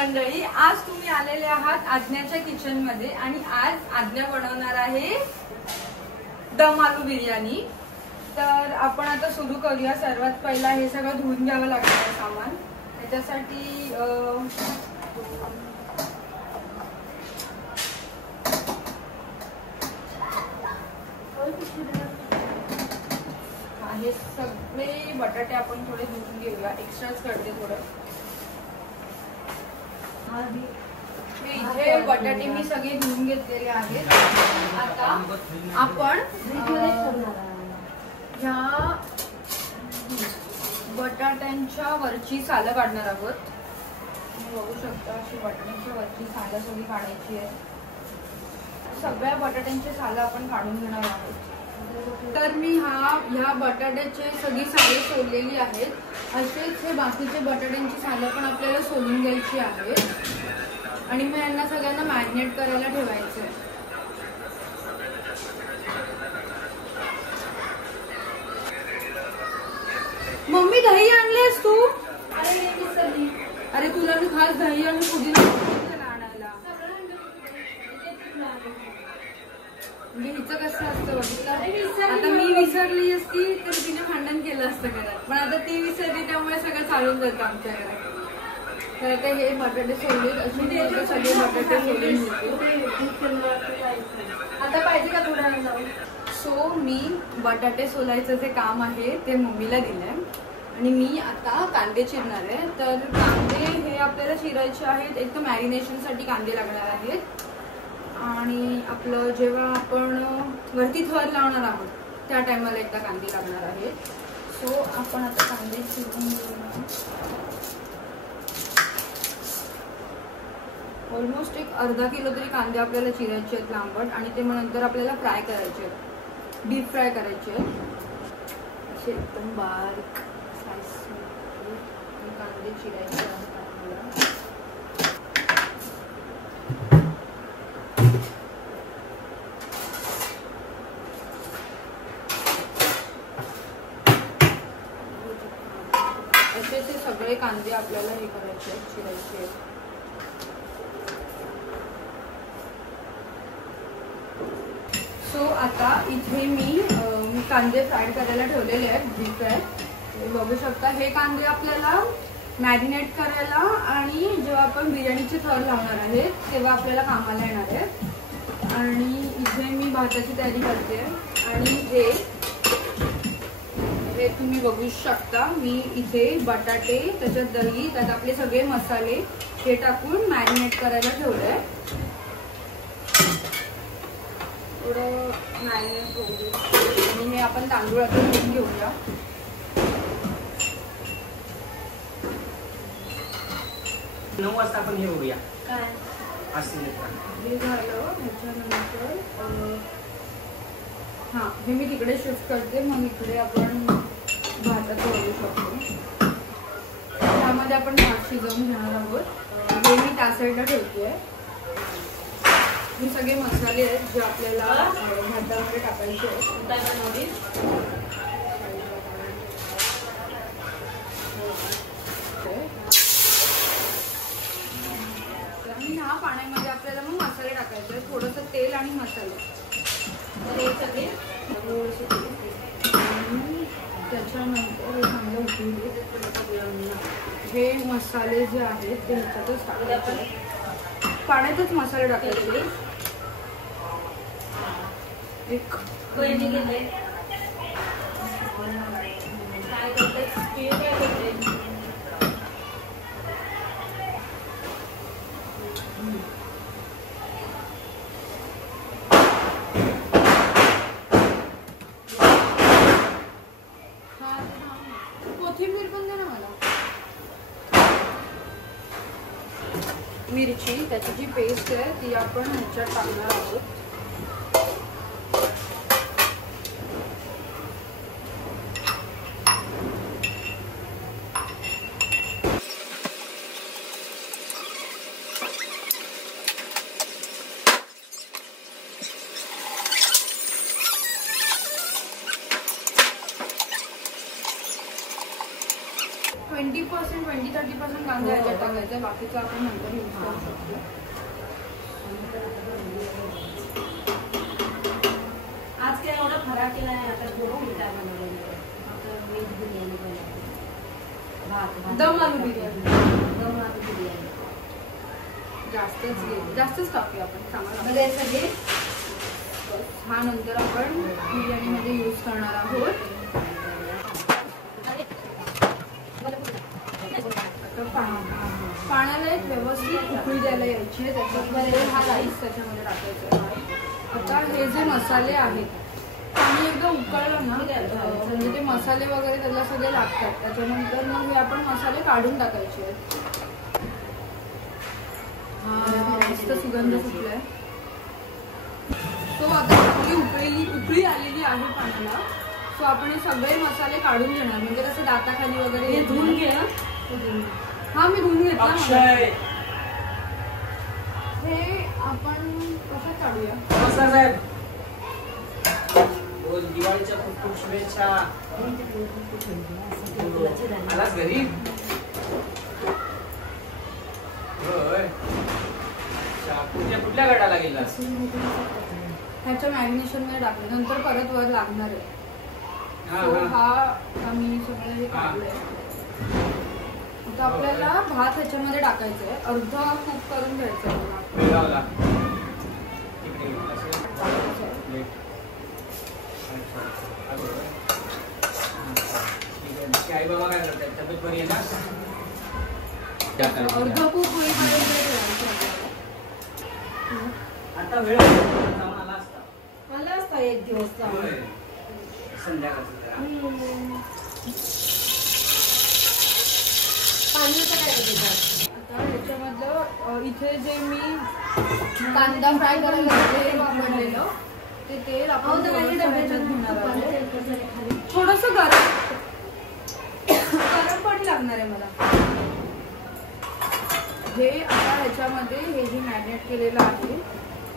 मंडळी, आज तुम्ही आलेले आहात आज्ञाच्या किचन मध्ये आणि आज आज्ञा बनवणार आहे दम आलू बिर्याणी। तर आपण आता सुरू करूया। सर्वात पहिला हे सगळं धुवून घ्यावं लागणार सामान। त्याच्यासाठी हे सगळे बटाटे आपण थोडे धुवून घेऊया। एक्स्ट्राच करते थोडं। इथे बटाटे मी सगळे धुवून घेतलेले आहेत। आता आपण ह्या बटाट्यांच्या वरची सालं काढणार आहोत। तुम्ही बघू शकता अशी बटाट्यांच्या वरची सालं सगळी काढायची आहे। सगळ्या बटाट्यांची सालं आपण काढून घेणार आहोत। तर मी ह्या बटाट्याचे सगळी सालं सोललेली आहेत। असेच हे बाकीचे बटाट्यांची सालं पण आपल्याला सोलून घ्यायची आहेत आणि मग यांना सगळ्यांना मॅरिनेट करायला ठेवायचं आहे। मम्मी दही आणलेस तू? अरे तुला मी खास दही आणि पुदिना आणायला। म्हणजे हिचं कसं असतं बघितलं। आता मी विसरली असती तर तिने भांडण केलं असतं घरात, पण आता ती विसरली त्यामुळे सगळं चालून जातं आमच्या घरात। तर आता हे बटाटे सोलले असे सगळे बटाटे सोलून घेते। आता पाहिजे का थोडा? सो मी बटाटे सोलायचं जे काम आहे ते मम्मीला दिलंय आणि मी आता कांदे चिरणार आहे। तर कांदे हे आपल्याला चिरायचे आहेत। एक तर मॅरिनेशनसाठी कांदे लागणार आहेत आणि आपलं जेव्हा आपण वरती थर लावणार आहोत त्या टायमाला एकदा कांदे लागणार आहेत। सो आपण आता कांदे चिरून घेऊया। ऑलमोस्ट एक अर्धा किलो तरी कांदे आपल्याला चिरायचे आहेत लांबट आणि ते मग नंतर आपल्याला फ्राय करायचे आहेत, डीप फ्राय करायचे आहेत। असे एकदम बारीक स्लाइस कांदे चिरायचे आहेत आपल्याला। असे सगळे कांदे आपल्याला हे करायचे आहेत, चिरायचे आहेत। सो आता इथे मी कांदे फ्राय करायला ठेवलेले आहेत, डीप फ्राय। बघू शकता हे कांदे आपल्याला मॅरिनेट करायला आणि जेव्हा आपण बिर्याणीचे थर लावणार आहे तेव्हा आपल्याला कामाला येणार आहे। आणि इथे मी भाताची तयारी करते आणि हे तुम्ही बघू शकता मी इथे बटाटे, त्याच्यात दही, त्यात आपले सगळे मसाले हे टाकून मॅरिनेट करायला ठेवलंय। थोडं मॅरिनेट होऊ दे आणि हे आपण तांदूळ आता धुवून घेऊया। 9 वाजता आपण हे होऊया काय असं हे झालं। ह्याच्यानंतर हे मी तिकडे शिफ्ट करते, मग इकडे आपण भातात वळू शकतो। त्यामध्ये आपण भात शिजवून घेणार आहोत। हे मी त्या साईडला ठेवते। हे सगळे मसाले आहेत जे आपल्याला भातामध्ये टाकायचे आहेत। आणि ह्या पाण्यामध्ये आपल्याला मग मसाले टाकायचे आहेत, थोडंसं तेल आणि मसाले हे सगळे त्याच्यानंतर हे चांगलं उकळू दे। हे मसाले जे आहेत ते ह्याच्यातच टाकायचे, पाण्यातच मसाले टाकायचे। एक कोथिंबीर पण दे ना मला। मिरची त्याची जी पेस्ट आहे ती आपण ह्याच्यात टाकणार आहोत। 20% 20-30% कांदा याच्यात टाकायचा, बाकीचं आपण नंतर यूज करू शकतो. आज काय एवढा फराळ केला आहे, आता गोळी काय बनवलेली आहे, व्हेज बिर्याणी बनवली, दम आलू बिर्याणी. जास्तच टाकूया आपण चांगला. हा नंतर आपण बिर्याणीमध्ये यूज करणार आहोत. पाण्याला एक व्यवस्थित उकळी द्यायला यायची आहे. त्याच्यामध्ये हा राईस त्याच्यामध्ये टाकायचा आहे. आता हे जे मसाले आहेत पाणी एकदा उकळलं ना, म्हणजे ते मसाले वगैरे त्याला सगळे लागतात. त्याच्यानंतर मग हे आपण मसाले काढून टाकायचे आहेत. मस्त सुगंध सुटलाय. तो आता आपली उकळी आलेली आहे पाण्याला. सो आपण हे सगळे मसाले काढून घेणार, म्हणजे कसं दाताखाली वगैरे धुवून घे ना. हा मी धुवून घेतला. हे आपण कसं काढूया. साहेब दिवाळीच्या खूप खूप शुभेच्छा. आलास घरी. कुठल्या गटाला गेलास. ह्याच्या मॅरिनेशन मध्ये टाकलं, नंतर परत वर लागणार आहे. हा आम्ही सगळं हे काढलंय. आता आपल्याला भात ह्याच्यामध्ये टाकायचा आहे. अर्धा कुक करून घ्यायचं आहे. आई बाबा काय करतात, तब्येत बरी आहे ना. अर्धा कुक होईपर्यंत आता वेळ आला असता. आला असता एक दिवस संध्याकाळचं. पाण्याचं काय आता ह्याच्यामधलं इथे जे मी कांदा फ्राय करायला तेल वापरलेलं ते तेल आपण ह्याच्यात घेणार आहोत. थोडंसं गरम पाणी लागणार आहे मला. हे आता ह्याच्यामध्ये हे जे मॅरिनेट केलेलं आहे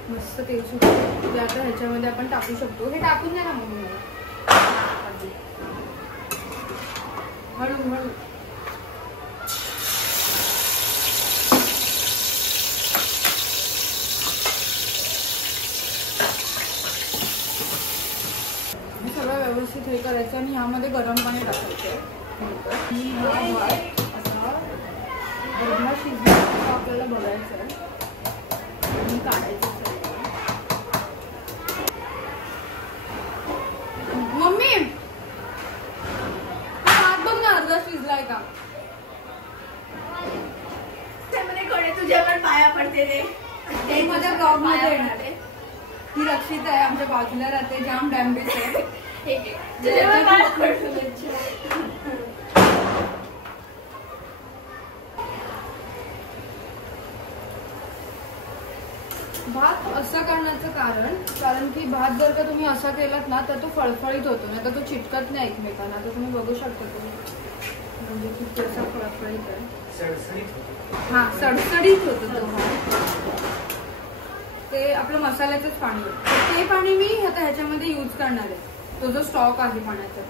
मस्त तेल सुटलं ते आता ह्याच्यामध्ये आपण टाकू शकतो. हे टाकून द्या ना मग मला. हळूहळू सगळं व्यवस्थित हे करायचं आणि ह्यामध्ये गरम पाणी टाकायचं. शिजला आपल्याला बघायचं आहे आणि काढायचं. मम्मी भात बघ ना अर्धा शिजलाय का. तुझ्या पण पाया पडते ते माझ्या ब्लॉग मध्ये येणार आहे. ही रक्षिता आहे, आमच्या बाजूला राहते, जाम डॅम्बिस आहे. भात असं करण्याचं कारण की भात जर का तुम्ही असा केलात ना तर तो फळफळीत होतो, नाही तर तो चिटकत नाही एकमेकांना. तर तुम्ही बघू शकता म्हणजे खूप असा फळफळीत आहे. हा सडसडीत होतो तो भात. ते आपलं मसाल्याचंच पाणी आहे. ते पाणी मी आता ह्याच्यामध्ये यूज करणार आहे. तो जो स्टॉक आहे पाण्याचा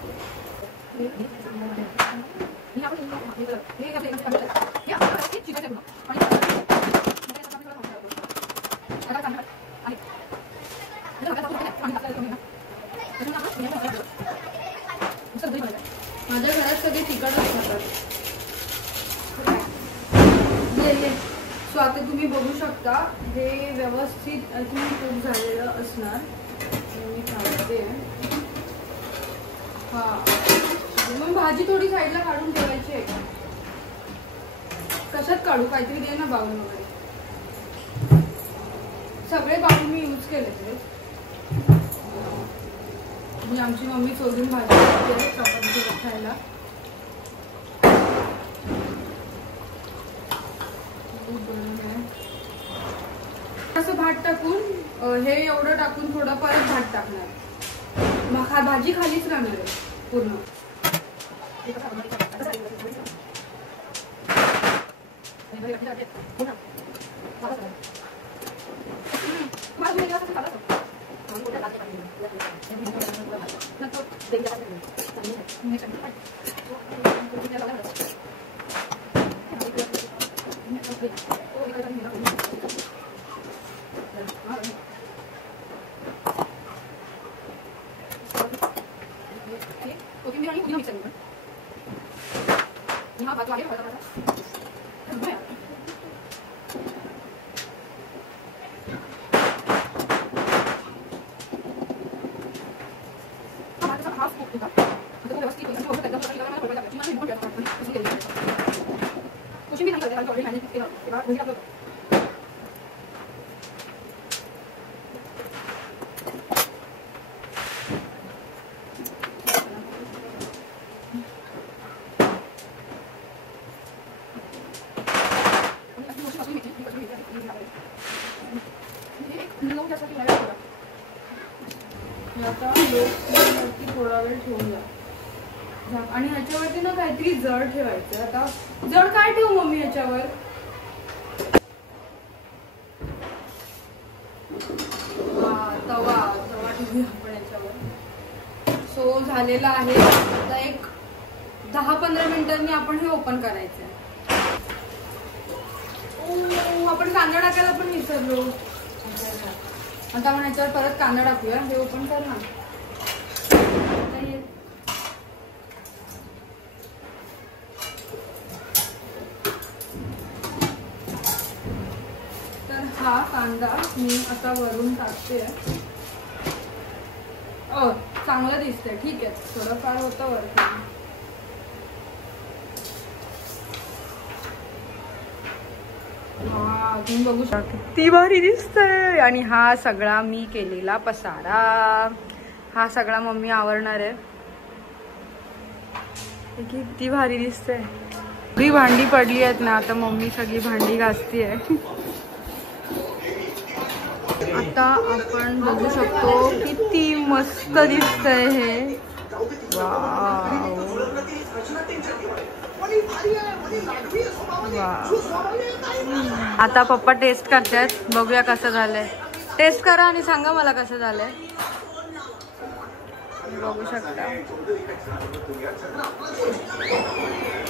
माझ्या घरात सगळे तिखटच खातात. सो आता तुम्ही बघू शकता हे व्यवस्थित कुक झालेलं असणार. मी काढते. हा मग भाजी थोडी साईडला काढून ठेवायची आहे का. कशात काढू, काहीतरी दे ना बाउल वगैरे. सगळे बाउल मी यूज केले ते. मी आमची मम्मी चोरून भाजी चपाती खायला. असं भात टाकून हे एवढं टाकून थोडं परत भात टाकणार. मग भाजी खालीच राहणार आहे पूर्ण. आता लोकवरती थोडा वेळ ठेवूया आणि ह्याच्यावरती ना काहीतरी जड ठेवायचं. आता जड काय ठेवू मम्मी ह्याच्यावर? तवा ठेवूया आपण ह्याच्यावर. सो झालेला आहे. आता एक 10-15 मिनिटांनी आपण हे ओपन करायचंय. आपण कांदा टाकायला पण विसरलो. आता आपण ह्याच्यावर परत कांदा टाकूया. हे ओपन कर ना. तर हा कांदा मी आता वरून टाकते. चांगलं दिसतंय. ठीक आहे, थोडंफार होतं वरती. तुम्ही बघू शकता किती भारी दिसतंय. आणि हा सगळा मी केलेला पसारा. हा सगळा मम्मी आवरणार आहे. किती भारी दिसतंय. सगळी भांडी पडली आहेत ना, आता मम्मी सगळी भांडी घासतीये. आता आपण बघू शकतो किती मस्त दिसतंय हे. वाव. आता पप्पा टेस्ट करतायत. बघूया कसं झालंय. टेस्ट करा आणि सांगा मला कसं झालंय. बघू शकता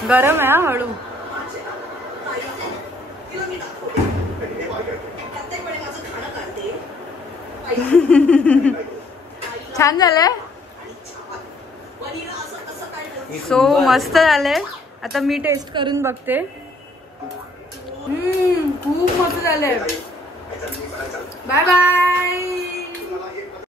गरम आहे. हळू. छान झालंय. सो मस्त झालंय. आता मी टेस्ट करून बघते. खूप मस्त झालंय. Bye bye.